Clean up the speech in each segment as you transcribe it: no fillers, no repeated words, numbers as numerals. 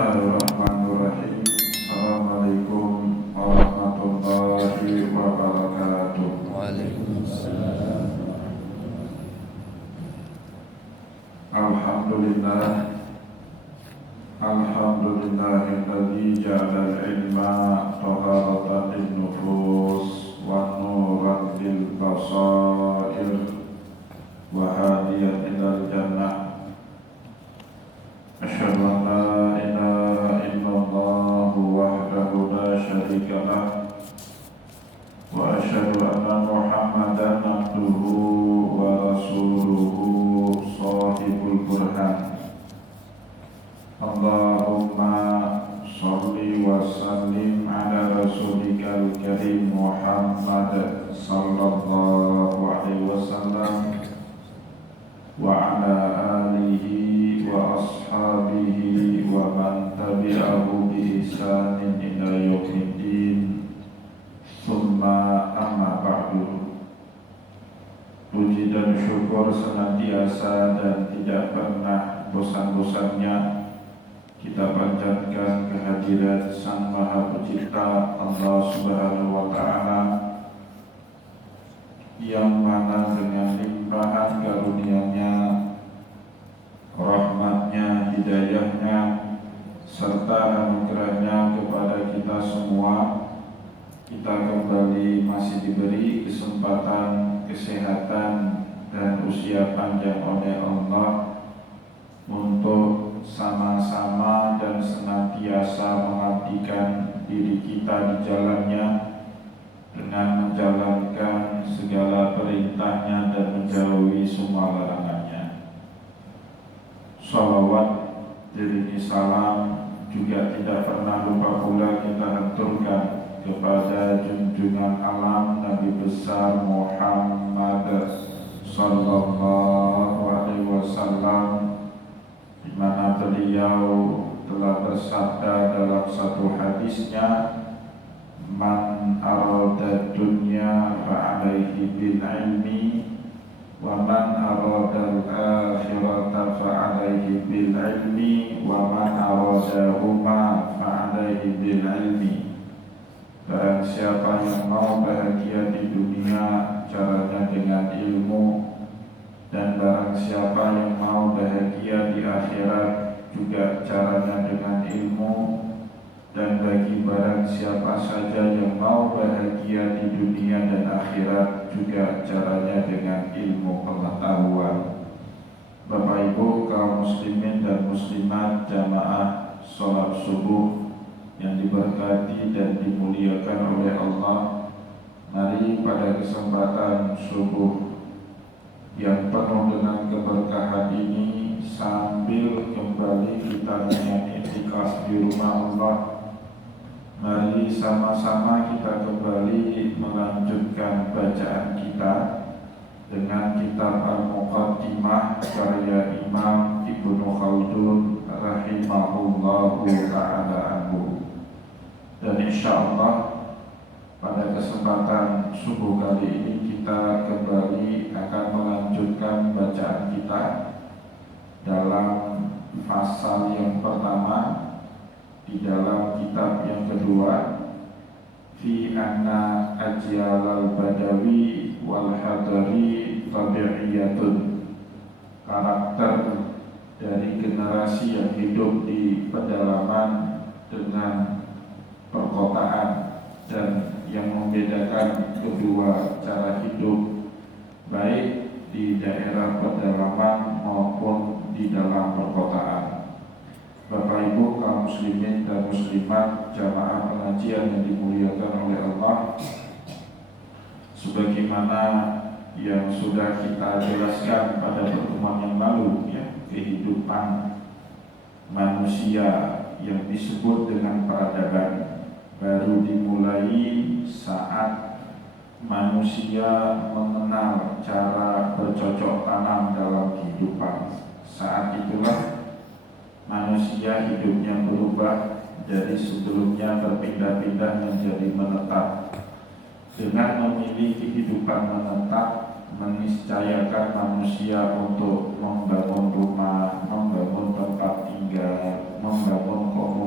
Bismillahirrahmanirrahim. Assalamualaikum warahmatullahi wabarakatuh. Waalaikumsalam. Alhamdulillah. Alhamdulillahilladzi ja'ala al-ilma taharatan lin-nufus wa nuran lil basair wa hadiyan ilal jannah. Asyhadu an la ilaha illallah wahdahu la syarika lah wa asyhadu anna Muhammadan abduhu wa rasuluhu shahibul burhan. Allahumma sholli wa sallim ala rasulikal karim Muhammad sallallahu alaihi wasallam wa ala alihi wa ashabihi wa man tabi'ahu bi ihsanin ila yaumiddin. Tsumma amma ba'du. Puji dan syukur senantiasa dan tidak pernah bosan-bosannya kita panjatkan kehadirat Sang Maha Pencipta Allah Subhanahu wa Ta'ala, yang mana dengan limpahan karunia-Nya, rahmat-Nya, hidayah-Nya, serta anugerah-Nya kepada kita semua, kita kembali masih diberi kesempatan, kesehatan, dan usia panjang oleh Allah untuk sama-sama dan senantiasa mengabdikan diri kita di jalan-Nya dengan menjalankan segala perintah-Nya dan menjauhi semua larangan-Nya. Shalawat diringi salam juga tidak pernah lupa pula kita haturkan kepada junjungan alam Nabi besar Muhammad sallallahu alaihi wasallam, di mana beliau telah bersabda dalam satu hadisnya, man arada dunya fa'alaihi bil ilmi wa man arada al-akhirata fa'alaihi bil ilmi wa man aradahuma fa'alaihi bil ilmi. Barang siapa yang mau bahagia di dunia, caranya dengan ilmu, dan barang siapa yang mau bahagia di akhirat, juga caranya dengan ilmu. Dan bagi barang siapa saja yang mau bahagia di dunia dan akhirat, juga caranya dengan ilmu pengetahuan. Bapak Ibu kaum muslimin dan muslimat jamaah sholat subuh yang diberkati dan dimuliakan oleh Allah, mari pada kesempatan subuh yang penuh dengan keberkahan ini, sambil kembali kita dengan i'tikaf di rumah Allah, mari sama-sama kita kembali melanjutkan bacaan kita dengan kitab Al-Muqaddimah karya Imam Ibnu Khaldun rahimahullahu ta'ala anhu. Dan insyaallah pada kesempatan subuh kali ini kita kembali akan melanjutkan bacaan kita dalam pasal yang pertama di dalam kitab yang kedua, fi anna ajyal al-badawi wal hadari tabi'iyatun. Karakter dari generasi yang hidup di pedalaman dengan perkotaan, dan yang membedakan kedua cara hidup baik di daerah pedalaman maupun di dalam perkotaan. Bapak Ibu kaum muslimin dan muslimat jamaah pengajian yang dimuliakan oleh Allah, sebagaimana yang sudah kita jelaskan pada pertemuan yang lalu, ya, kehidupan manusia yang disebut dengan peradaban baru dimulai saat manusia mengenal cara bercocok tanam dalam kehidupan. Saat itulah manusia hidupnya berubah dari sebelumnya berpindah-pindah menjadi menetap. Dengan memilih kehidupan menetap, meniscayakan manusia untuk membangun rumah, membangun tempat tinggal, membangun komunitas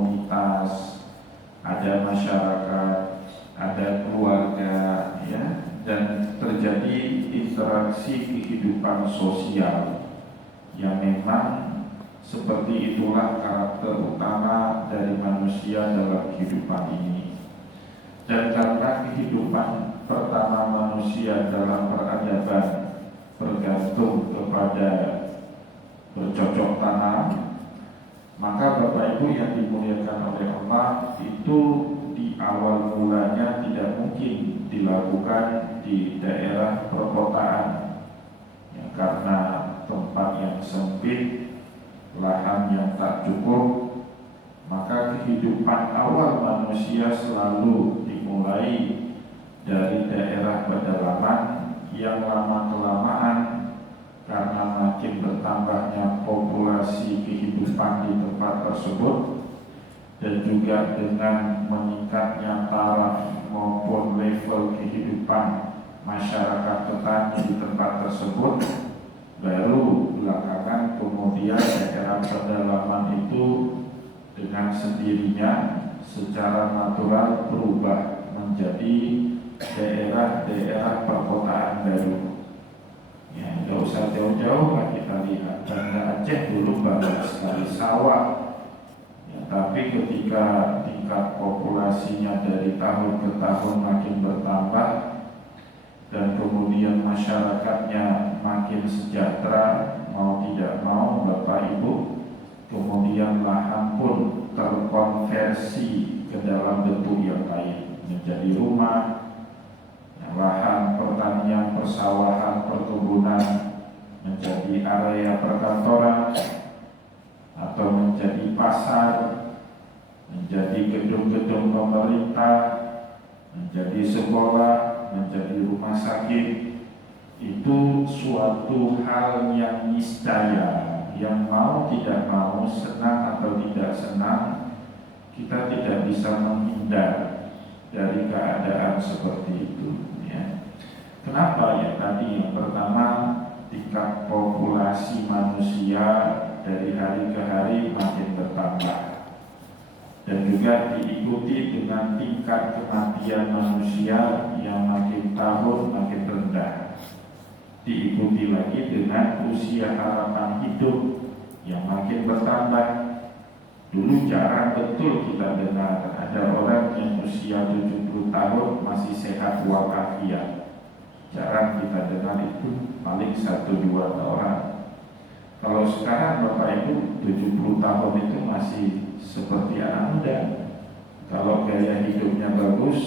interaksi kehidupan sosial yang memang seperti itulah karakter utama dari manusia dalam kehidupan ini. Dan karena kehidupan pertama manusia dalam peradaban bergantung kepada bercocok tanam, maka Bapak Ibu yang dimuliakan oleh Allah, itu di awal mulanya tidak mungkin dilakukan di daerah perkotaan ya, karena tempat yang sempit, lahan yang tak cukup, maka kehidupan awal manusia selalu dimulai dari daerah pedalaman yang lama-kelamaan karena makin bertambahnya populasi kehidupan di tempat tersebut dan juga dengan meningkatnya taraf maupun level kehidupan masyarakat petani di tempat tersebut, baru belakangan kemudian daerah pedalaman itu dengan sendirinya secara natural berubah menjadi daerah-daerah perkotaan baru. Ya, nggak usah jauh-jauh lah kita lihat. Banda Aceh dulu banyak sekali sawah, ya, tapi ketika tingkat populasinya dari tahun ke tahun makin bertambah dan kemudian masyarakatnya makin sejahtera, mau tidak mau Bapak Ibu, kemudian lahan pun terkonversi ke dalam bentuk yang lain, menjadi rumah, lahan pertanian, persawahan, perkebunan, menjadi area perkantoran, atau menjadi pasar, menjadi gedung-gedung pemerintah, menjadi sekolah, menjadi rumah sakit. Itu suatu hal yang niscaya, yang mau tidak mau, senang atau tidak senang, kita tidak bisa menghindar dari keadaan seperti itu. Kenapa ya? Tadi yang pertama, tingkat populasi manusia dari hari ke hari makin bertambah, dan juga diikuti dengan tingkat kematian manusia yang makin tahun makin rendah, diikuti lagi dengan usia harapan hidup yang makin bertambah. Dulu jarang betul kita dengar ada orang yang usia 70 tahun masih sehat walafiat. Jarang kita dengar itu, paling 1-2 orang. Kalau sekarang Bapak Ibu 70 tahun itu masih seperti anak muda. Kalau gaya hidupnya bagus,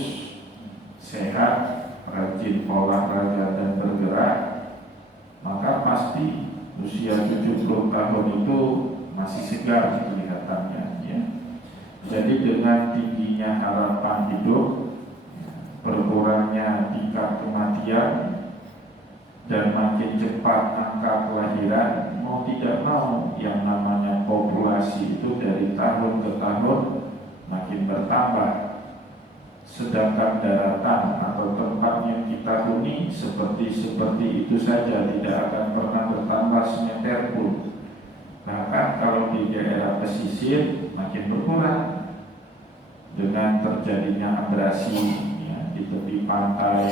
sehat, rajin olahraga dan bergerak, maka pasti usia 70 tahun itu masih segar kelihatannya ya. Jadi dengan tingginya harapan hidup, berkurangnya tingkat kematian, dan makin cepat angka kelahiran, mau tidak mau yang namanya populasi itu dari tahun ke tahun makin bertambah. Sedangkan daratan atau tempat yang kita huni seperti itu saja, tidak akan pernah bertambah semeter pun. Bahkan kalau di daerah pesisir makin berkurang dengan terjadinya abrasi di tepi pantai,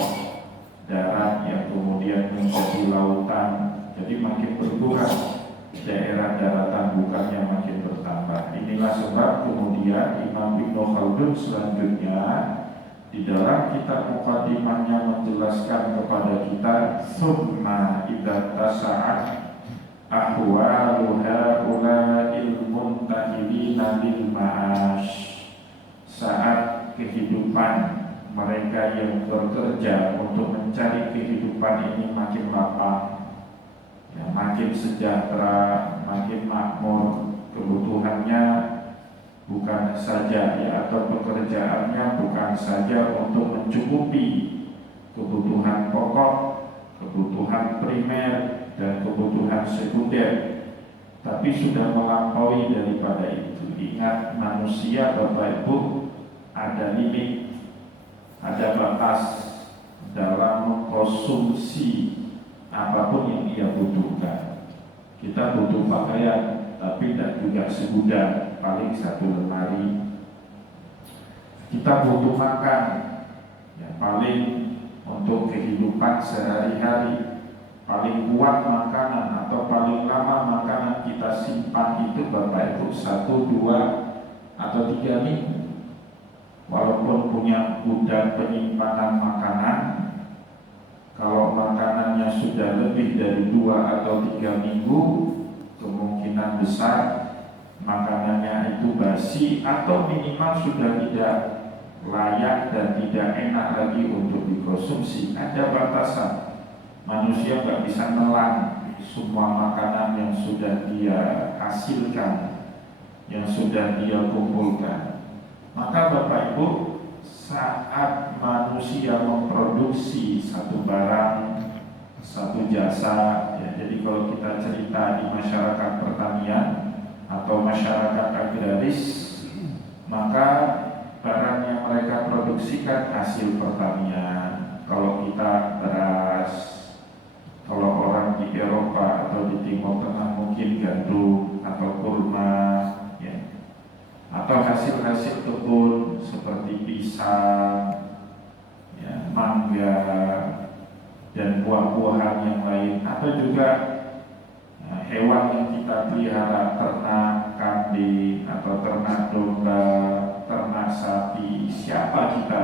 darat yang kemudian menjadi lautan, jadi makin berkurang daerah daratan, bukannya makin bertambah. Inilah sebab kemudian Imam Ibnu Khaldun selanjutnya di dalam kitab Muqaddimahnya menjelaskan kepada kita, summa idza tasa'at ahwalu haula'il muntahilina lil ma'ash. Saat kehidupan mereka yang bekerja untuk mencari kehidupan ini makin lapang, ya, makin sejahtera, makin makmur, kebutuhannya bukan saja ya, atau pekerjaannya bukan saja untuk mencukupi kebutuhan pokok, kebutuhan primer dan kebutuhan sekunder, tapi sudah melampaui daripada itu. Ingat, manusia Bapak Ibu ada limit, ada batas dalam mengkonsumsi apapun yang ia butuhkan. Kita butuh pakaian, tapi tidak juga segudang, paling 1 lemari. Kita butuh makan, ya paling untuk kehidupan sehari-hari, paling kuat makanan atau paling lama makanan kita simpan itu Bapak Ibu 1, 2, atau 3 minggu. Walaupun punya gudang penyimpanan makanan, kalau makanannya sudah lebih dari 2 atau 3 minggu, kemungkinan besar makanannya itu basi atau minimal sudah tidak layak dan tidak enak lagi untuk dikonsumsi. Ada batasan. Manusia nggak bisa menelan semua makanan yang sudah dia hasilkan, yang sudah dia kumpulkan. Maka Bapak Ibu, saat manusia memproduksi satu barang, satu jasa, ya, jadi kalau kita cerita di masyarakat pertanian atau masyarakat agraris, maka barang yang mereka produksikan hasil pertanian. Kalau kita beras, kalau orang di Eropa atau di Timur Tengah mungkin gandum atau kurma, ya, atau hasil-hasil kebun seperti pisang, ya, mangga, dan buah-buahan yang lain, atau juga hewan yang kita pelihara, ternak kambing atau ternak domba, ternak sapi. Siapa kita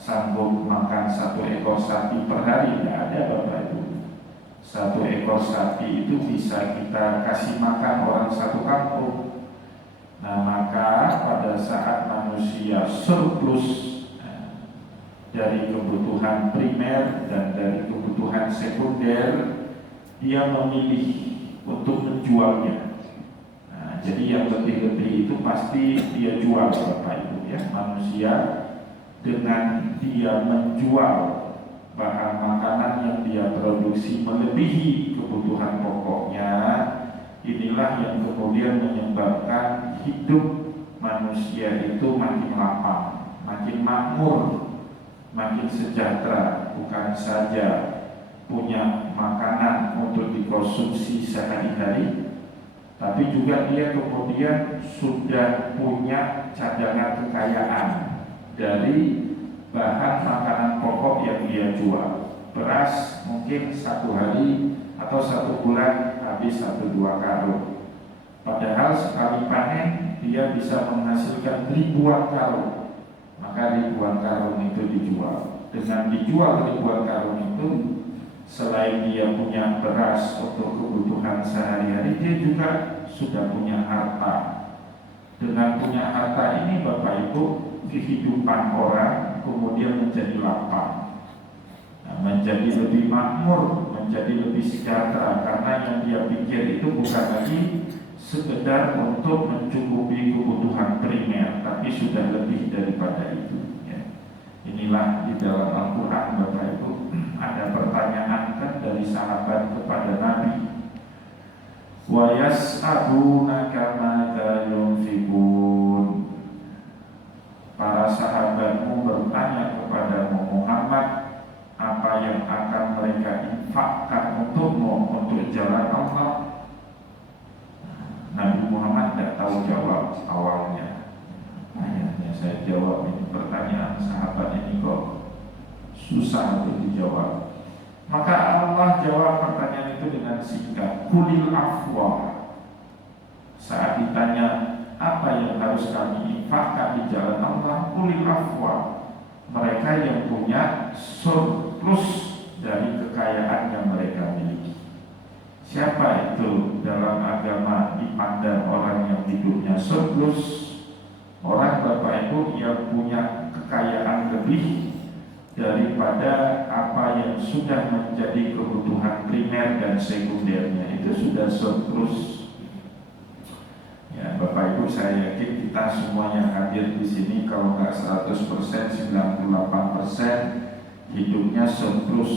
sanggup makan 1 ekor sapi per hari? Tidak ada Bapak Ibu. 1 ekor sapi itu bisa kita kasih makan orang 1 kampung. Nah, maka pada saat manusia surplus dari kebutuhan primer dan dari kebutuhan sekunder, dia memilih untuk menjualnya. Nah, jadi yang lebih-lebih itu pasti dia jual Bapak Ibu, ya. Manusia dengan dia menjual bahan makanan yang dia produksi melebihi kebutuhan pokoknya, inilah yang kemudian menyebabkan hidup manusia itu makin lapang, makin makmur, makin sejahtera. Bukan saja punya makanan untuk dikonsumsi sehari-hari, tapi juga dia kemudian sudah punya cadangan kekayaan dari bahan makanan pokok yang dia jual. Beras mungkin 1 hari atau 1 bulan habis 1-2 karung. Padahal sekali panen dia bisa menghasilkan ribuan karung. Maka ribuan karung itu dijual. Dengan dijual ribuan karung itu, selain dia punya beras untuk kebutuhan sehari-hari, dia juga sudah punya harta. Dengan punya harta ini Bapak Ibu, kehidupan orang kemudian menjadi lapang, menjadi lebih makmur, menjadi lebih sejahtera, karena yang dia pikir itu bukan lagi sekedar untuk mencukupi kebutuhan primer, tapi sudah lebih daripada itu, ya. Inilah di dalam Al-Quran Bapak Ibu, ada pertanyaan kan dari sahabat kepada Nabi, wa yas'alunaka madza yunfiqun. Para sahabatmu bertanya kepadamu Muhammad, apa yang akan mereka infakkan untukmu untuk jalan Allah. Nabi Muhammad tidak tahu jawab awalnya. Akhirnya saya jawab, ini pertanyaan sahabat ini kok susah untuk dijawab. Maka Allah jawab pertanyaan itu dengan singkat, kulil afwa. Saat ditanya apa yang harus kami infakkan di jalan Allah, kulil afwa, mereka yang punya surplus dari kekayaan yang mereka miliki. Siapa itu dalam agama dipandang orang yang hidupnya surplus? Orang Bapak Ibu yang punya kekayaan lebih daripada apa yang sudah menjadi kebutuhan primer dan sekundernya, itu sudah surplus. Ya, Bapak Ibu, saya yakin kita semuanya hadir di sini kalau nggak 100%, 98% hidupnya surplus,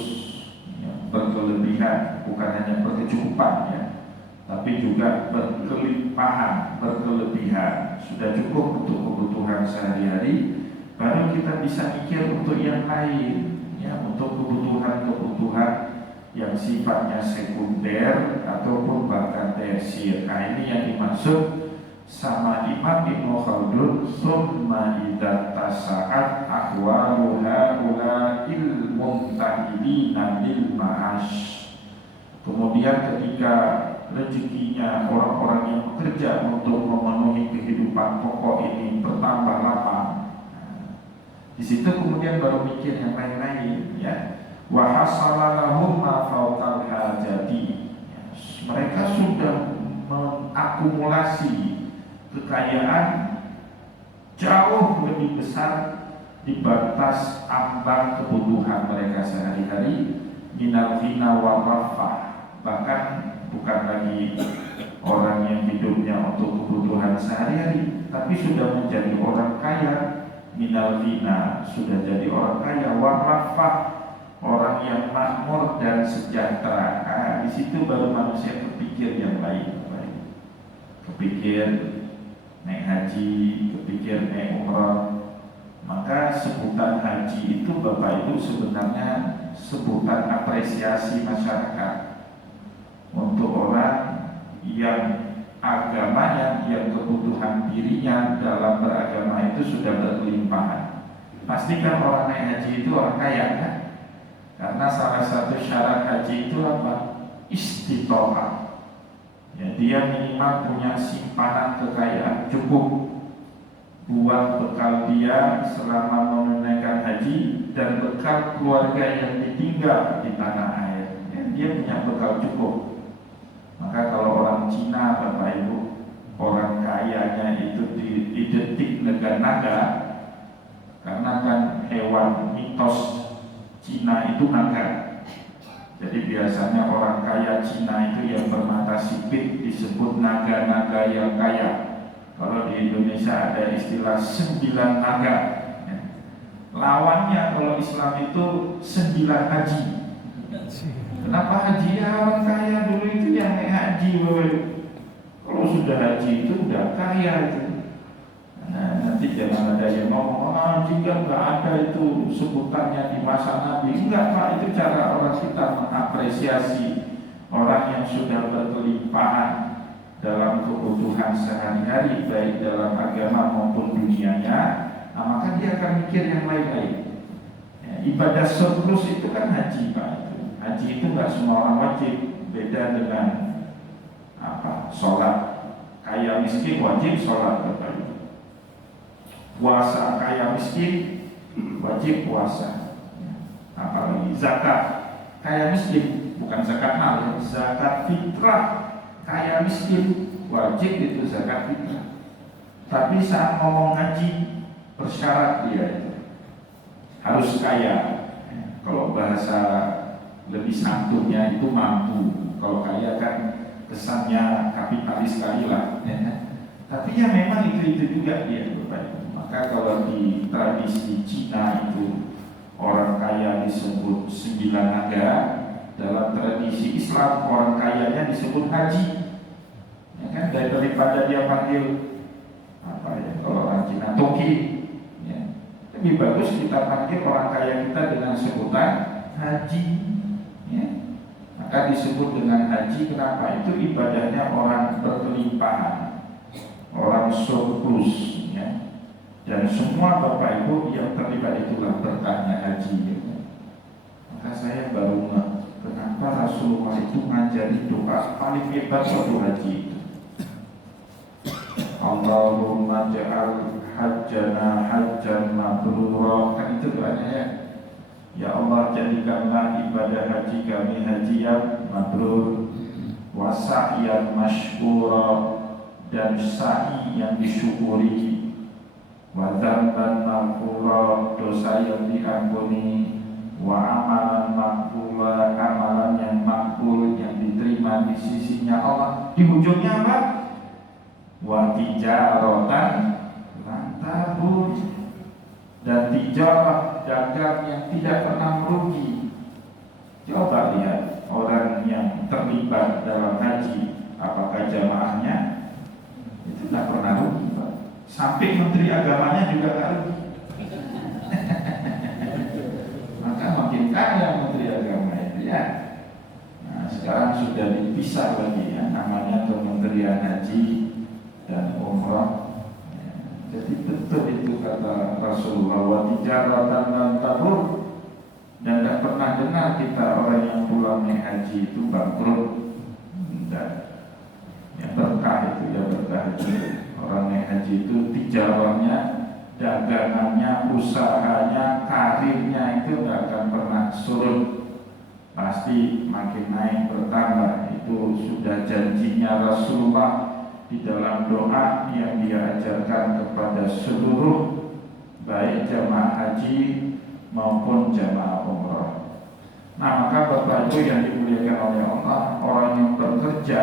ya, berkelebihan, bukan hanya berkecukupan, ya, tapi juga berkelimpahan, berkelebihan, sudah cukup untuk kebutuhan sehari-hari. Baru kita bisa mikir untuk yang lain, ya, untuk kebutuhan-kebutuhan yang sifatnya sekunder ataupun bahkan tersier. Nah, ini yang dimaksud sama Imam Ibnu Khaldun, summa idza tasa'at ahwalu haula ilmun tahidina lil ma'ash. Kemudian ketika rezekinya orang-orang yang bekerja untuk memenuhi kehidupan pokok ini bertambah lapang, di situ kemudian baru mikir yang lain-lain, ya. Wa hasala lahum ma fawqal hajati. Mereka sudah mengakumulasi kekayaan jauh lebih besar di batas ambang kebutuhan mereka sehari-hari, minal ghina wa rafah. Bahkan bukan lagi orang yang hidupnya untuk kebutuhan sehari-hari, tapi sudah menjadi orang kaya, minal ghina, sudah jadi orang kaya, wa rafah, orang yang makmur dan sejahtera. Di situ baru manusia berpikir yang lain, kepikir naik haji, kepikir naik umrah. Maka sebutan haji itu Bapak Ibu sebenarnya sebutan apresiasi masyarakat untuk orang yang agamanya, yang kebutuhan dirinya dalam beragama itu sudah berlimpahan. Pastikan orang naik haji itu orang kaya, kan? Karena salah satu syarat haji itu apa? Istitoah. Ya, dia minimal punya simpanan kekayaan cukup buat bekal dia selama menunaikan haji dan bekal keluarga yang ditinggal di tanah air. Ya, dia punya bekal cukup. Maka kalau orang Cina, Bapak Ibu, orang kayanya itu identik dengan naga, karena kan hewan mitos Cina itu naga. Jadi biasanya orang kaya Cina itu yang bermata sipit disebut naga-naga yang kaya. Kalau di Indonesia ada istilah 9 naga. Lawannya kalau Islam itu 9 haji. Kenapa haji? Ya orang kaya dulu itu yang naik haji. Kalau sudah haji itu udah kaya itu. Nah, nanti jangan ada yang ngomong, haji kan nggak ada itu sebutannya di masa Nabi. Enggak Pak, itu cara orang kita mengapresiasi orang yang sudah berkelimpahan dalam kebutuhan sehari-hari, baik dalam agama maupun dunianya. Nah, maka dia akan mikir yang lain-lain. Ya, ibadah surplus itu kan haji Pak. Haji itu nggak semua orang wajib, beda dengan sholat. Kaya miskin wajib sholat, Bapak. Puasa kaya miskin wajib puasa. Apalagi zakat kaya miskin, bukan zakat mal, zakat fitrah. Kaya miskin wajib itu zakat fitrah. Tapi saat ngomong haji bersyarat dia itu harus kaya. Kalau bahasa lebih santunnya itu mampu. Kalau kaya kan kesannya kapitalis sekali lah. Tapi ya memang itu juga dia, Bapak. Maka kalau di tradisi Cina itu orang kaya disebut 9 naga, dalam tradisi Islam orang kayanya disebut haji. Ya kan, daripada dia panggil kalau orang Cina toki, ya. Lebih bagus kita panggil orang kaya kita dengan sebutan haji, ya. Maka disebut dengan haji kenapa? Itu ibadahnya orang berkelimpahan, orang surplus, ya. Dan semua Bapak Ibu yang terlibat itulah berkahnya haji, ya. Maka saya baru kenapa Rasulullah itu ngajari doa paling hebat waktu haji itu. Allahumma ja'al hajjana hajjan mabrura. Kan itu doanya, ya. Ya Allah, jadikanlah ibadah haji kami haji yang mabrur, wa sa'yan mashkura, dan sa'i yang disyukuri, wa dzamban maghfura, dosa yang diampuni, wa amalan maqbula, amalan yang makbul, yang diterima di sisinya Allah. Di ujungnya apa? Wa tijaratan lan tabur, dan tijarah, dagang yang tidak pernah merugi. Coba lihat orang yang terlibat dalam haji, apakah jamaahnya itu tidak pernah rugi, Pak. Sampai menteri agamanya juga tidak rugi. Maka makin kaya menteri agama itu, ya. Nah, sekarang sudah dipisah lagi, ya, namanya Kementerian Haji dan Umrah. Jadi betul itu kata Rasulullah, wa tijaratan lan tabur, Dan tidak pernah dengar kita orang yang pulang naik haji itu bangkrut. Dan yang berkah itu, ya berkah itu. Orang naik haji itu tijarahnya, dagangannya, usahanya, karirnya itu tidak akan pernah surut, pasti makin naik bertambah. Itu sudah janjinya Rasulullah di dalam doa yang dia ajarkan kepada seluruh baik jamaah haji maupun jamaah umrah. Nah, maka Bapak Ibu yang dimuliakan oleh Allah, orang yang bekerja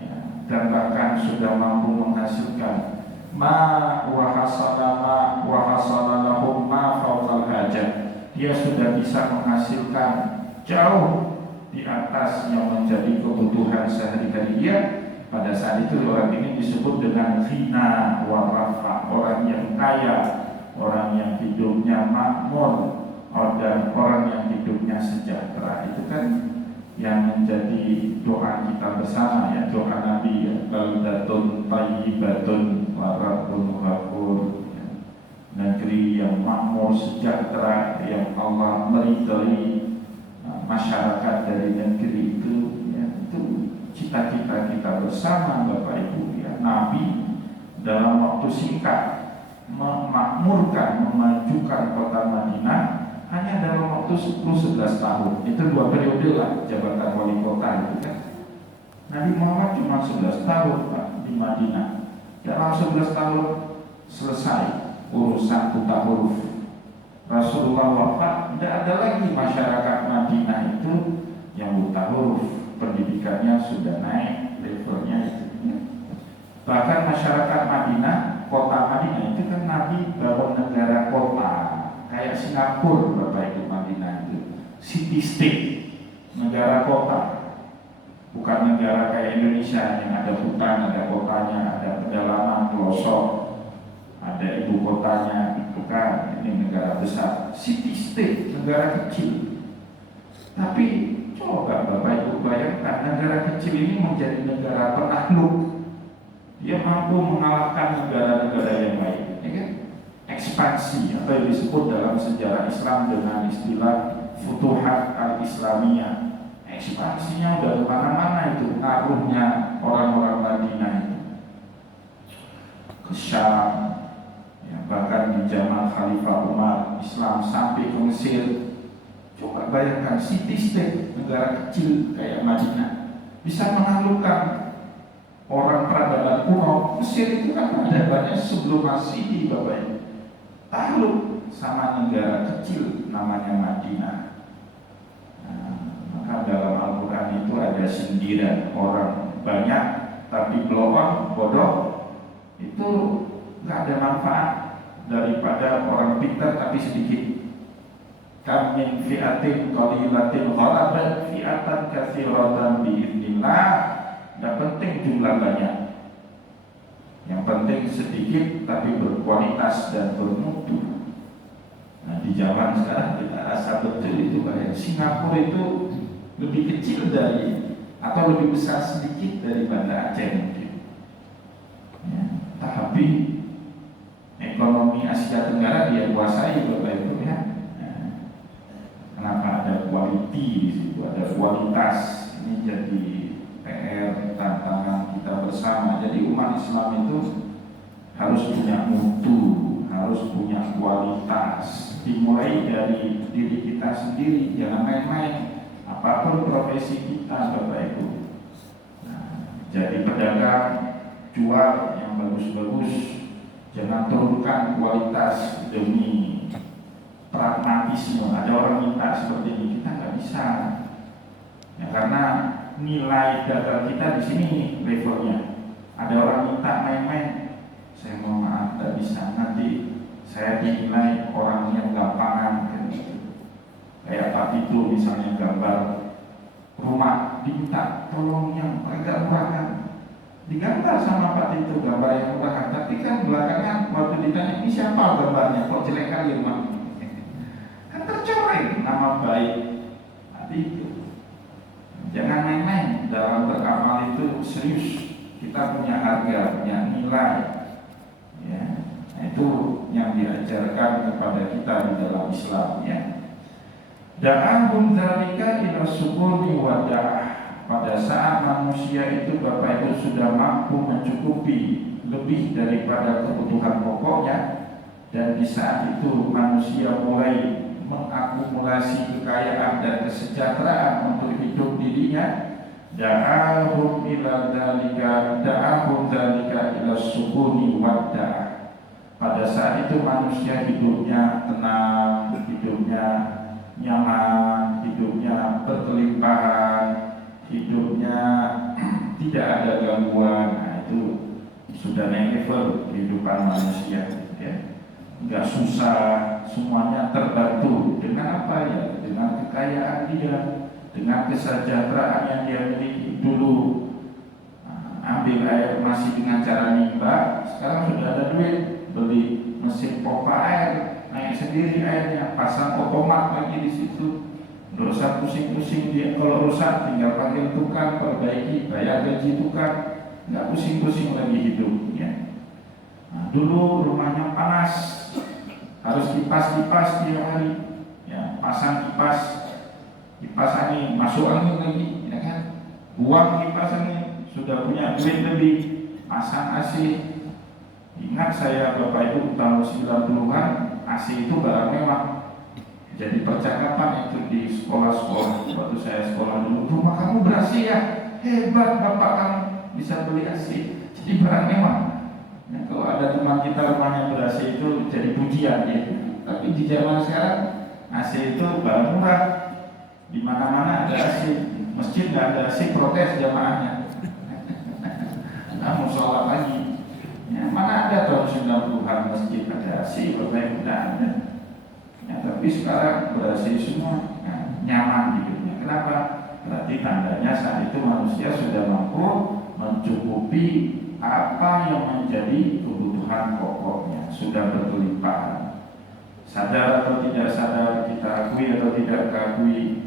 ya, dan bahkan sudah mampu menghasilkan wahasalalahum ma fawqal hajat, dia sudah bisa menghasilkan jauh di atas yang menjadi kebutuhan sehari-hari dia. Pada saat itu orang ini disebut dengan ghina wa rafa, orang yang kaya, orang yang hidupnya makmur, dan orang yang hidupnya sejahtera. Itu kan yang menjadi doa kita bersama, ya, doa Nabi, ya, baldatun thayyibatun wa rabbun ghafur, ya. Negeri yang makmur sejahtera yang Allah meridai masyarakat dari negeri itu, ya, itu cita-cita kita bersama Bapak Ibu, ya. Nabi dalam waktu singkat memakmurkan, memajukan kota Madinah hanya dalam waktu 10-11 tahun. Itu 2 periode lah jabatan wali kota itu kan. Nabi Muhammad cuma 11 tahun Pak di Madinah. Dalam 11 tahun selesai urusan buta huruf. Rasulullah wafat, tidak ada lagi masyarakat Madinah itu yang buta huruf. Pendidikannya sudah naik levelnya itu. Bahkan masyarakat Madinah, kota Madinah itu kan Nabi bawa negara kota kayak Singapura, Bapak Ibu. Madinah itu city state, negara kota, bukan negara kayak Indonesia yang ada hutan, ada kotanya, ada pedalaman, pelosok, ada ibu kotanya. Bukan, ini negara besar, city state, negara kecil. Tapi coba Bapak Ibu bayangkan, negara kecil ini menjadi negara penakluk. Dia mampu mengalahkan negara-negara yang lain, ya kan? Ekspansi atau yang disebut dalam sejarah Islam dengan istilah Futuhat al-Islamiyah. Ekspansinya udah kemana-mana itu, ngaruhnya orang-orang Madinah itu ke Syam, ya, bahkan di zaman Khalifah Umar Islam sampai ke Mesir. Coba bayangkan city state, negara kecil kayak Madinah bisa menaklukkan orang peradaban kuno. Mesir itu kan peradabannya sebelum Masehi, Bapak Ibu. Takluk sama negara kecil namanya Madinah. Nah, maka dalam Al-Quran itu ada sindiran, orang banyak tapi belum bodoh itu nggak ada manfaat daripada orang pintar tapi sedikit. Kam min fi'atin qalilatin ghalabat fi'atan katsiratan bi'idznillah. Nggak penting jumlah banyak, yang penting sedikit tapi berkualitas dan bermutu. Nah, di zaman sekarang kita rasa betul itu bahwa Singapura itu lebih kecil dari atau lebih besar sedikit daripada Aceh mungkin. Ya, tapi ekonomi Asia Tenggara dia kuasai, Bapak Ibu, ya. Nah, kenapa ada quality di situ, ada kualitas. Ini jadi PR, tantangan kita bersama. Jadi umat Islam itu harus punya mutu, harus punya kualitas. Dimulai dari diri kita sendiri, jangan main-main. Apapun profesi kita, Bapak Ibu. Nah, jadi pedagang, jual yang bagus-bagus, jangan turunkan kualitas demi pragmatisme. Ada orang minta seperti ini, kita nggak bisa. Ya, karena nilai dagang kita di sini levelnya. Ada orang minta main-main, saya mohon maaf tidak bisa, nanti saya dinilai orang yang gampangan kan gitu. Kayak Pak Tito misalnya gambar rumah, diminta tolong yang agak murahan, digambar sama Pak Tito gambar yang murahan, tapi kan belakangan waktu ditanya ini siapa gambarnya, kok jelek kali rumah kan tercoreng nama baik Pak Tito. Jangan main-main dalam beramal itu, serius. Kita punya harga, punya nilai, ya. Nah, itu yang diajarkan kepada kita di dalam Islam, ya. Da'ahum dzalika ila sukuni wa da'ah. Pada saat manusia itu Bapak Ibu sudah mampu mencukupi lebih daripada kebutuhan pokoknya, dan di saat itu manusia mulai mengakumulasi kekayaan dan kesejahteraan untuk hidup dirinya, da'ahum dzalika ila sukuni wa da'ah. Pada saat itu manusia hidupnya tenang, hidupnya nyaman, hidupnya berkelimpahan, hidupnya tidak ada gangguan. Nah, itu sudah naik level kehidupan manusia, ya. Nggak susah, semuanya terbantu. Dengan apa ya? Dengan kekayaan dia, dengan kesejahteraan yang dia miliki. Dulu ambil air masih dengan cara nimba, sekarang sudah ada duit, beli mesin pompa air, naik sendiri airnya, pasang otomat lagi di situ. Nggak usah pusing-pusing, dia kalau rusak tinggal panggil tukang, perbaiki, bayar gaji tukang, nggak pusing-pusing lagi hidupnya. Nah, dulu rumahnya panas, harus kipas-kipas tiap hari, ya, pasang kipas angin, masuk angin lagi, ya kan, buang kipas angin, sudah punya duit lebih, pasang AC. Ingat saya Bapak Ibu tahun 90-an, AC itu barang mewah. Jadi percakapan itu di sekolah-sekolah, waktu saya sekolah dulu, rumah kamu ber-AC ya, hebat bapak kamu bisa beli AC, jadi barang mewah. Nah, kalau ada teman kita rumahnya ber-AC itu jadi pujian ya. Tapi di zaman sekarang AC itu barang murah, di mana-mana ada AC, masjid nggak ada AC protes jamaahnya. Nah, mau sholat lagi, ya, mana ada tahun 90-an masjid ada AC, Bapak tidak ada. Ya, tapi sekarang ber-AC semua, ya, nyaman hidupnya. Kenapa? Berarti tandanya saat itu manusia sudah mampu mencukupi apa yang menjadi kebutuhan pokoknya, sudah berkelimpahan. Sadar atau tidak sadar, kita akui atau tidak akui,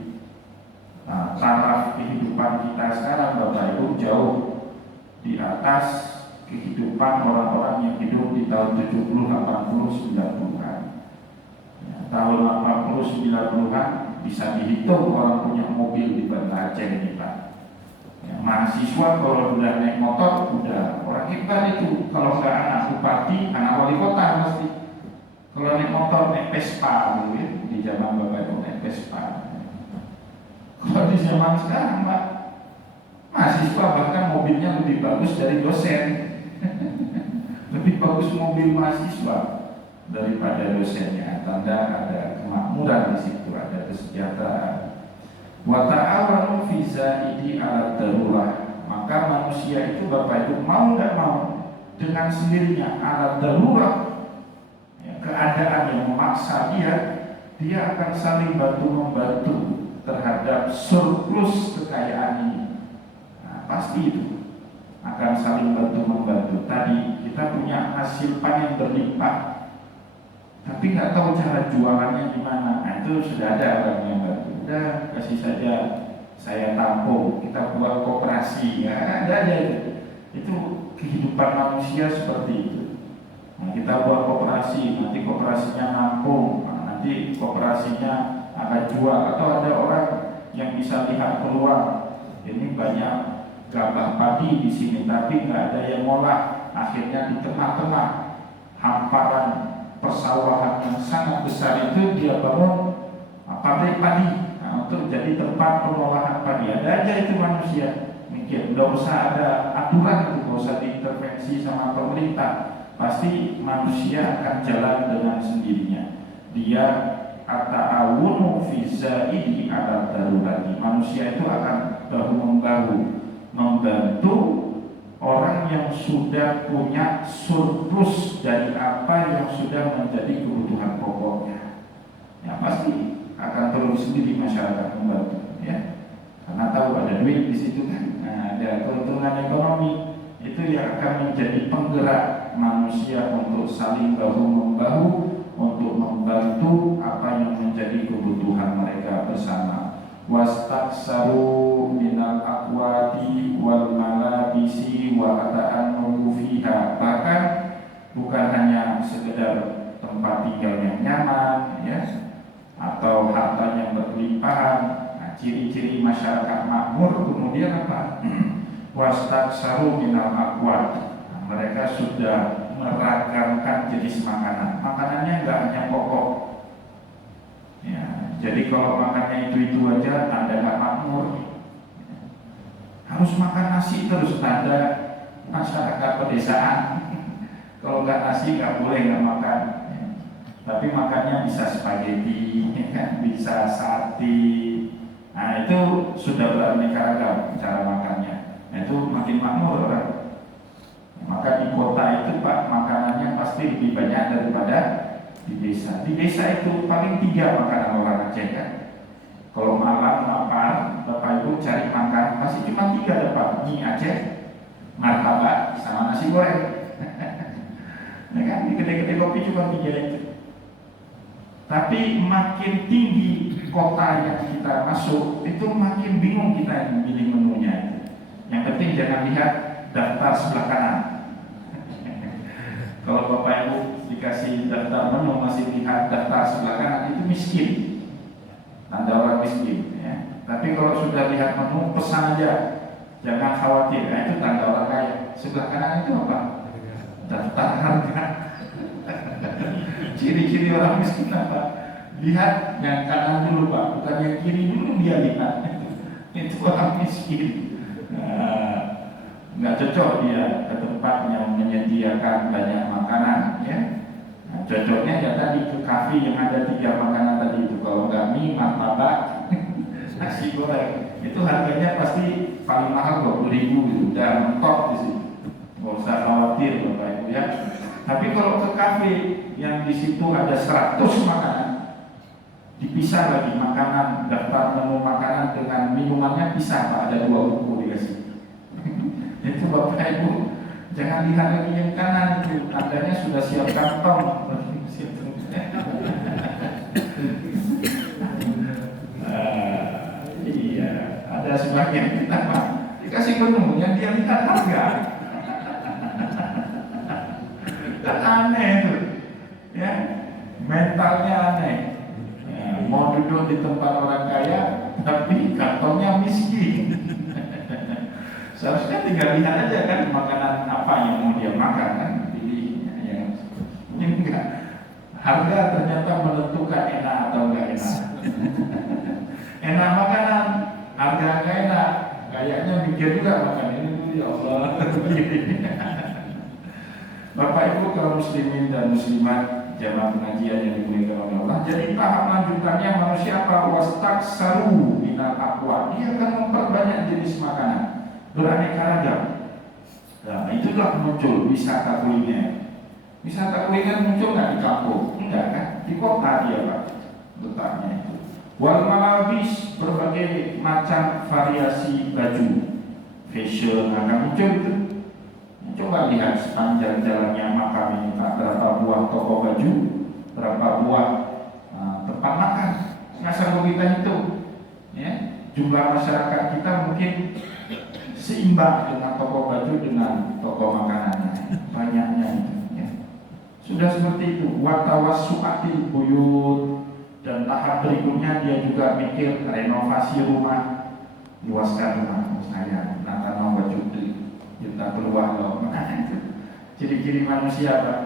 taraf kehidupan kita sekarang Bapak Ibu jauh di atas kehidupan orang-orang yang hidup di tahun 70, 80, 90-an. Ya, tahun 80, 90-an bisa dihitung orang punya mobil di Banda Aceh ini Pak. Ya, mahasiswa kalau udah naik motor udah orang hebat itu. Kalau nggak anak bupati, anak wali kota pasti. Kalau naik motor naik Vespa dulu ya, di zaman Bapak Ibu naik Vespa. Kalau di zaman sekarang Pak, mahasiswa bahkan mobilnya lebih bagus dari dosen. Lebih bagus mobil mahasiswa daripada dosennya. Tanda ada kemakmuran di situ, ada kesejahteraan. Wa ta'awanu fi zaidi ala darurah. Maka manusia itu Bapak Ibu mau nggak mau dengan sendirinya ala darurah, ya, keadaan yang memaksa dia akan saling bantu membantu terhadap surplus kekayaan ini. Nah, pasti itu akan saling bantu membantu. Tadi kita punya hasil panen berlimpah, tapi nggak tahu cara jualannya gimana. Nah, itu sudah ada orang yang bantu. Udah kasih saja, saya tampung, kita buat koperasi, ya ada aja itu. Itu kehidupan manusia seperti itu. Nah, kita buat koperasi, nanti koperasinya nampung, nanti koperasinya akan jual. Atau ada orang yang bisa lihat peluang, ini banyak gabah padi di sini, tapi nggak ada yang ngolah. Akhirnya di tengah-tengah hamparan persawahan yang sangat besar itu dia bangun pabrik padi, untuk jadi tempat pengolahan padi. Ada aja itu manusia mikir, nggak usah ada aturan, itu nggak usah diintervensi sama pemerintah, pasti manusia akan jalan dengan sendirinya. Dia at-ta'awunu fi zaidi ala darurati. Manusia itu akan bahu membahu membantu orang yang sudah punya surplus dari apa yang sudah menjadi kebutuhan pokoknya. Ya pasti akan perlu sendiri masyarakat membantu, ya, karena tahu ada duit di situ kan. Nah, ada keuntungan ekonomi itu yang akan menjadi penggerak manusia untuk saling bahu membahu untuk membantu apa yang menjadi kebutuhan mereka bersama. Wastaksaru minal aqwati wal malabisi wa ata'annu fiha. Bahkan bukan hanya sekedar tempat tinggal yang nyaman, ya, atau harta yang berlimpahan. Nah, ciri-ciri masyarakat makmur kemudian apa? Wastaksaru minal aqwat. Nah, mereka sudah meragamkan jenis makanan. Makanannya nggak hanya pokok. Ya, jadi kalau makannya itu aja tanda nggak makmur. Harus makan nasi terus, tanda masyarakat pedesaan. Kalau nggak nasi nggak boleh nggak makan. Tapi makannya bisa spaghetti, bisa sate. Nah itu sudah beraneka ragam cara makannya. Nah, itu makin makmur orang. Maka di kota itu Pak makanannya pasti lebih banyak daripada di desa. Di desa itu paling 3 makanan orang Aceh kan. Kalau malam lapar, Bapak Ibu cari makan pasti cuma 3 dapat, mie Aceh, martabak, sama nasi goreng. Ya kan, di kedai-kedai kopi cuma 3 itu. Tapi makin tinggi kota yang kita masuk, itu makin bingung kita memilih menunya itu. Yang penting jangan lihat daftar sebelah kanan. Kalau Bapak Ibu dikasih daftar menu masih lihat daftar sebelah kanan, itu miskin, tanda orang miskin. Ya. Tapi kalau sudah lihat menu, pesan aja, jangan khawatir. Nah, itu tanda orang kaya. Sebelah kanan itu apa? Daftar harga. Ciri-ciri orang miskin apa? Lihat yang kanan dulu Pak, bukan yang kiri dulu dia lihat. Itu orang miskin. Nggak cocok dia ke tempat yang menyediakan banyak makanan, ya. Nah, cocoknya ya tadi ke kafe yang ada 3 makanan tadi itu. Kalau nggak mie, martabak, nasi goreng, itu harganya pasti paling mahal 20.000 gitu. Dan mentok di situ. Nggak usah khawatir Bapak Ibu ya. Tapi kalau ke kafe yang di situ ada 100 makanan, dipisah lagi makanan, daftar menu makanan dengan minumannya pisah Pak, ada 2 buku dikasih. Itu Bapak Ibu jangan lihat lagi yang kanan itu, tandanya sudah siap kantong. Iya, ada sebagian kita Pak dikasih menu yang dia lihat harga. Dan aneh itu, ya mentalnya aneh. Ya, mau duduk di tempat orang kaya, tapi kantongnya miskin. Seharusnya tinggal lihat aja kan makanan apa yang mau dia makan kan, pilih yang enggak. Harga ternyata menentukan enak atau enggak enak. Enak makanan, harga enggak enak. Kayaknya mikir juga makan ini dulu ya Allah. Bapak Ibu kaum muslimin dan muslimat jamaah pengajian yang dimuliakan oleh Allah. Jadi tahap lanjutannya manusia apa? Wastaksaru minal aqwa. Dia akan memperbanyak jenis makanan beraneka ragam. Nah, itulah muncul wisata kuliner. Wisata kuliner muncul nggak di kampung? Enggak kan? Di kota dia Pak letaknya itu. Wal malabis, berbagai macam variasi baju, fashion akan muncul itu. Coba lihat sepanjang jalannya makam ini Pak, berapa buah toko baju, berapa buah tempat makan. Nggak sanggup kita itu. Ya, jumlah masyarakat kita mungkin seimbang dengan toko baju dengan toko makanannya, banyaknya itu. Ya. Sudah seperti itu. Watawassu'atil buyut, dan tahap berikutnya dia juga mikir renovasi rumah, luaskan rumah saya, nata nomor judi. Kita keluar loh, makanya itu ciri-ciri manusia Pak.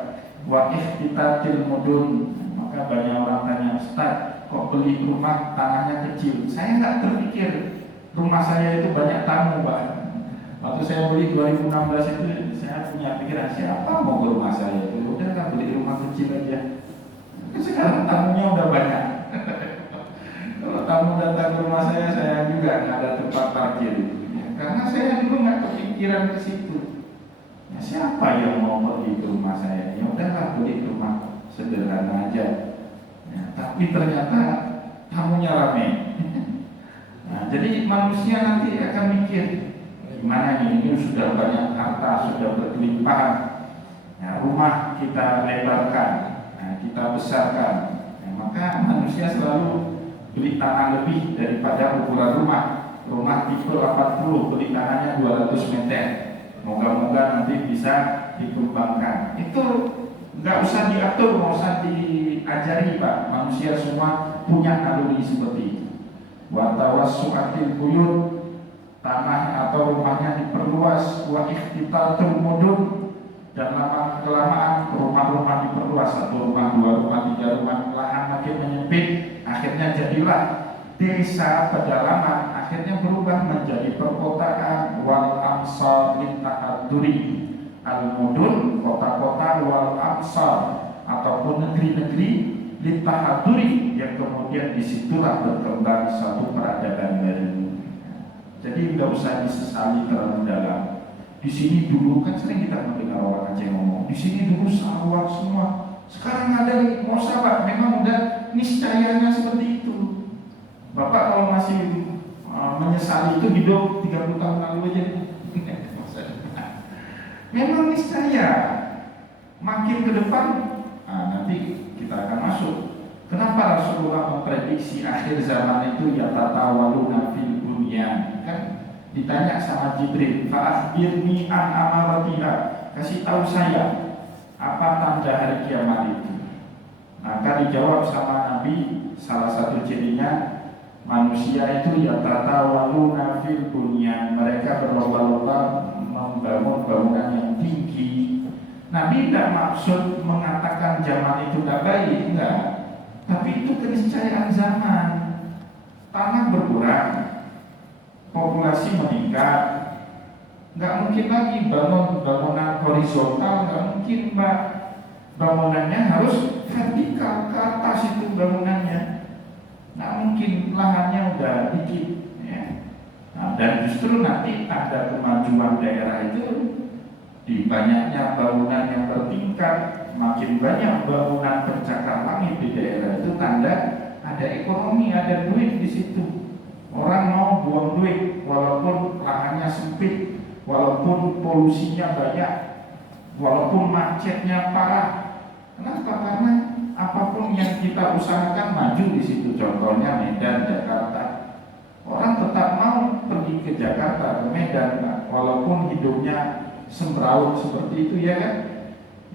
Wa ihtitatil mudun, maka banyak orang tanya, Ustaz, kok beli rumah tanahnya kecil? Saya nggak terpikir rumah saya itu banyak tamu Pak. Waktu saya beli 2016 itu saya punya pikiran siapa mau ke rumah saya itu, udah kan beli rumah kecil aja. Sekarang tamunya udah banyak. Kalau tamu datang ke rumah saya juga nggak ada tempat parkir. Karena saya dulu nggak kepikiran ke situ. Ya, siapa yang mau pergi ke rumah saya? Ya udahlah beli rumah sederhana aja. Ya, tapi ternyata tamunya ramai. Nah, jadi manusia nanti akan mikir gimana ini sudah banyak harta, sudah berkelimpahan. Ya, rumah kita lebarkan, nah, kita besarkan. Ya, maka manusia selalu beli tanah lebih daripada ukuran rumah. Rumah tipe 80, beli tanahnya 200 meter. Moga-moga nanti bisa dikembangkan. Itu nggak usah diatur, nggak usah diajari Pak. Manusia semua punya naluri seperti itu. wa tawassu'atil buyut, tanah atau rumahnya diperluas, wa ikhtitatul mudun, dan lama kelamaan rumah-rumah diperluas, satu rumah, dua rumah, tiga rumah, lahan makin menyempit, akhirnya jadilah desa pedalaman, akhirnya berubah menjadi perkotaan. Wal amsar littahaduri, al-mudun kota-kota, wal amsar ataupun negeri-negeri littahaduri, yang kemudian disitulah berkembang satu peradaban baru. Jadi tidak usah disesali terlalu dalam. Di sini dulu kan sering kita mendengar orang Aceh ngomong, di sini dulu sawah semua. Sekarang ada musabak, memang udah niscayanya seperti itu. Bapak kalau masih menyesali itu hidup 30 tahun lalu aja. Memang niscaya makin ke depan nanti kita akan masuk. Kenapa Rasulullah memprediksi akhir zaman itu ya tatawaluna fil bunyan? Kan ditanya sama Jibril, fa'akhbirni an amaratiha, kasih tahu saya apa tanda hari kiamat itu. Maka dijawab sama Nabi, salah satu cirinya manusia itu ya tatawaluna fil bunyan, mereka berlomba-lomba membangun bangunan yang tinggi. Nabi tidak maksud mengatakan zaman itu tidak baik, enggak, tapi itu keniscayaan zaman. Tanah berkurang, populasi meningkat, nggak mungkin lagi bangun bangunan horizontal, nggak mungkin Mbak. Bangunannya harus vertikal ke atas itu bangunannya, nggak mungkin, lahannya udah dikit ya. Nah, dan justru nanti ada kemajuan daerah itu di banyaknya bangunan yang bertingkat, makin banyak bangunan pencakar langit di daerah itu tanda ada ekonomi, ada duit di situ. Orang mau buang duit walaupun lahannya sempit, walaupun polusinya banyak, walaupun macetnya parah. Kenapa? Karena apapun yang kita usahakan maju di situ. Contohnya Medan, Jakarta. Orang tetap mau pergi ke Jakarta, ke Medan, walaupun hidupnya sembraut seperti itu ya kan.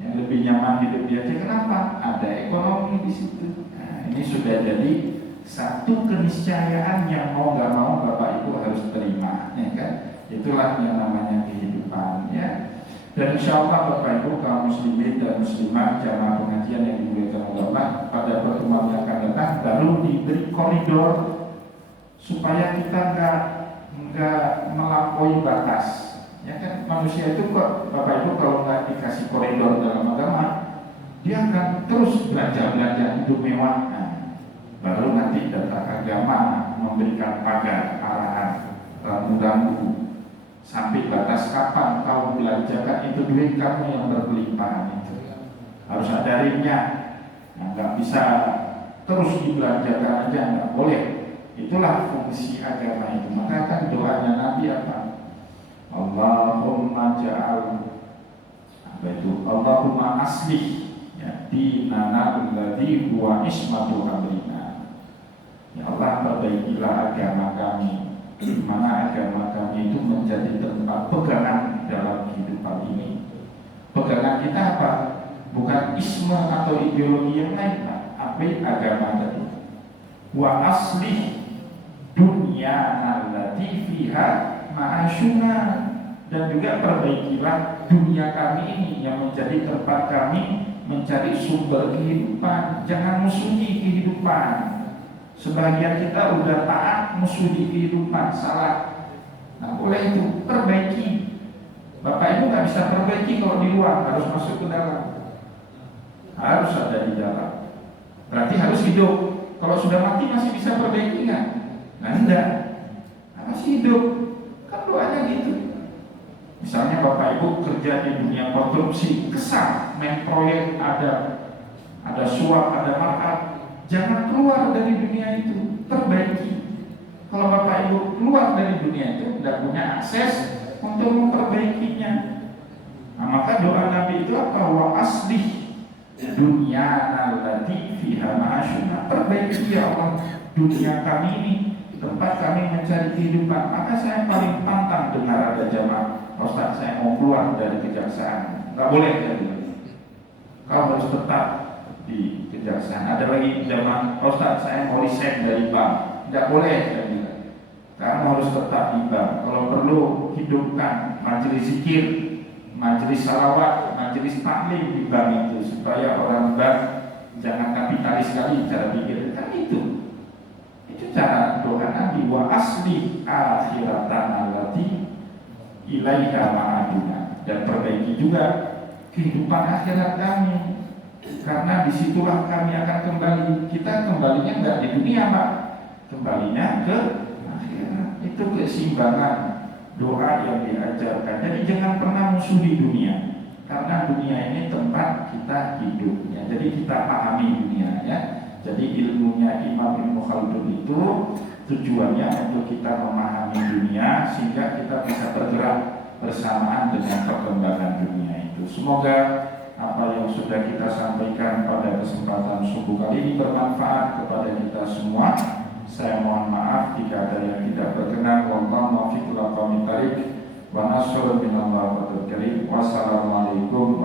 Yang lebih nyaman hidup di Aceh. Kenapa? Ada ekonomi di situ. Nah, ini sudah jadi satu keniscayaan yang mau nggak mau Bapak Ibu harus terima, ya kan? Itulah yang namanya kehidupan, ya. Dan insya Allah Bapak Ibu kaum muslimin dan muslimat jamaah pengajian yang dimuliakan Allah, pada pertemuan yang akan datang baru diberi koridor supaya kita nggak melampaui batas, ya kan? Manusia itu kok Bapak Ibu kalau nggak dikasih koridor dalam agama, dia akan terus belanja hidup mewah. Baru nanti data agama memberikan pagar arahan rambu-rambu sampai batas kapan kau belanjakan itu duit kamu yang berkelimpahan itu harus ada rimnya. Nah, nggak bisa terus dibelanjakan aja, nggak boleh. Itulah fungsi agama itu. Maka kan doanya Nabi apa? Allahumma ja'al apa itu? Allahumma aslih ya dinana alladzi huwa ismatu amrina. Ya Allah, perbaikilah agama kami, di mana agama kami itu menjadi tempat pegangan dalam kehidupan ini. Pegangan kita apa? Bukan isme atau ideologi yang lain, Pak. Apa agama tadi? Wa aslih dunya allati fiha ma'asyuna, dan juga perbaikilah dunia kami ini yang menjadi tempat kami mencari sumber kehidupan. Jangan musuhi kehidupan. Sebagian kita udah taat musuhi kehidupan, salah. Nah, boleh itu perbaiki. Bapak Ibu nggak bisa perbaiki kalau di luar, harus masuk ke dalam. Harus ada di dalam. Berarti harus hidup. Kalau sudah mati masih bisa perbaiki nggak? Nah, enggak. Nah, masih hidup. Kan doanya gitu. Misalnya Bapak Ibu kerja di dunia korupsi, kesal, main proyek ada suap, ada markup. Jangan keluar dari dunia itu, perbaiki. Kalau Bapak Ibu keluar dari dunia itu, tidak punya akses untuk memperbaikinya. Nah, maka doa Nabi itu apa? Wa aslih dunya allati fiha ma'asyuna. Perbaiki ya Allah dunia kami ini, tempat kami mencari kehidupan. Maka saya paling pantang dengar ada jamaah, Ustaz saya mau keluar dari kejaksaan. Nggak boleh jadi. Kau harus tetap di kejaksaan. Ada lagi zaman Ustaz saya mau resign dari bank. tidak boleh saya bilang. Kamu harus tetap imbang. Kalau perlu hidupkan majelis zikir, majelis salawat, majelis taklim di bank itu, supaya orang bank jangan kapitalis sekali cara pikir. Kan itu cara doa Nabi, wa asli akhiratan allati ilaiha ma'aduna, dan perbaiki juga kehidupan akhirat kami, karena disitulah kami akan kembali. Kita kembalinya nggak di dunia, Pak, kembalinya ke akhirat. Itu keseimbangan doa yang diajarkan. Jadi jangan pernah musuhi dunia, karena dunia ini tempat kita hidup ya. Jadi kita pahami dunia ya. Jadi ilmunya Imam Ibnu Khaldun itu tujuannya untuk kita memahami dunia, sehingga kita bisa bergerak bersamaan dengan perkembangan dunia itu. Semoga apa yang sudah kita sampaikan pada kesempatan subuh kali ini bermanfaat kepada kita semua. Saya mohon maaf jika ada yang tidak berkenan. Wallahu muwaffiq ila aqwamit thariq wa nasrul minallah wa tawakkal. Wassalamualaikum